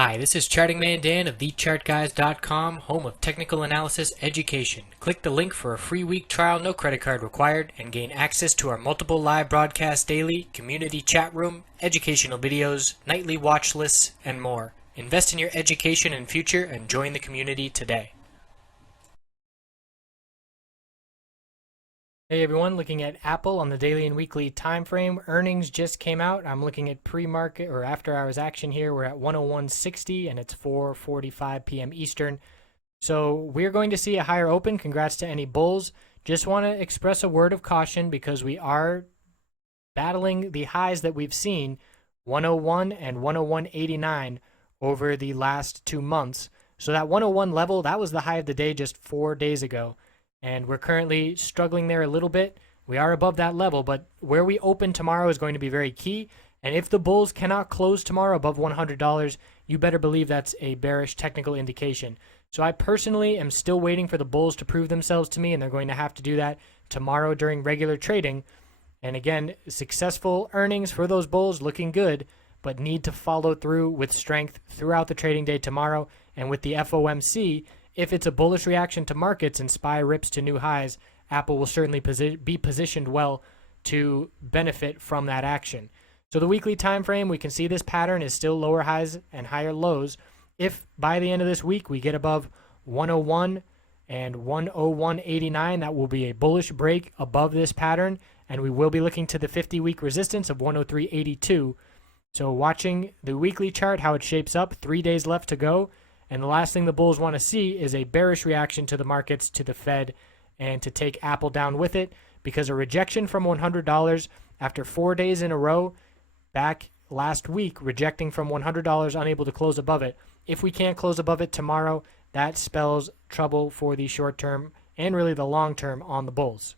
Hi, this is Charting Man Dan of TheChartGuys.com, home of technical analysis education. Click the link for a free week trial, no credit card required, and gain access to our multiple live broadcasts daily, community chat room, educational videos, nightly watch lists, and more. Invest in your education and future and join the community today. Hey everyone, looking at Apple on the daily and weekly time frame. Earnings just came out. I'm looking at pre-market or after hours action here. We're at 101.60 and it's 4:45 p.m. Eastern. So we're going to see a higher open. Congrats to any bulls. Just want to express a word of caution because we are battling the highs that we've seen, 101 and 101.89 over the last 2 months. So that 101 level, that was the high of the day just 4 days ago. And we're currently struggling there a little bit. We are above that level, but where we open tomorrow is going to be very key. And if the bulls cannot close tomorrow above $100, you better believe that's a bearish technical indication. So I personally am still waiting for the bulls to prove themselves to me, and they're going to have to do that tomorrow during regular trading. And again, successful earnings for those bulls looking good, but need to follow through with strength throughout the trading day tomorrow. And with the FOMC, if it's a bullish reaction to markets and SPY rips to new highs, Apple will certainly be positioned well to benefit from that action. So the weekly time frame, we can see this pattern is still lower highs and higher lows. If by the end of this week we get above 101 and 101.89, that will be a bullish break above this pattern, and we will be looking to the 50-week resistance of 103.82. So watching the weekly chart, how it shapes up, 3 days left to go. And the last thing the bulls want to see is a bearish reaction to the markets, to the Fed, and to take Apple down with it, because a rejection from $100 after 4 days in a row back last week, rejecting from $100, unable to close above it. If we can't close above it tomorrow, that spells trouble for the short term and really the long term on the bulls.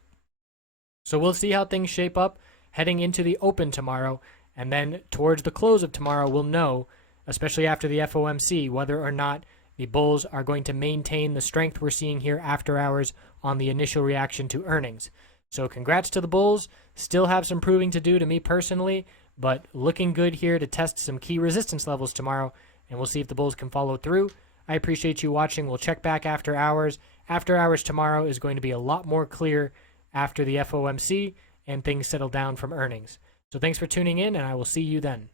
So we'll see how things shape up heading into the open tomorrow, and then towards the close of tomorrow, we'll know, especially after the FOMC, whether or not the bulls are going to maintain the strength we're seeing here after hours on the initial reaction to earnings. So congrats to the bulls. Still have some proving to do to me personally, but looking good here to test some key resistance levels tomorrow, and we'll see if the bulls can follow through. I appreciate you watching. We'll check back after hours. After hours tomorrow is going to be a lot more clear after the FOMC and things settle down from earnings. So thanks for tuning in, and I will see you then.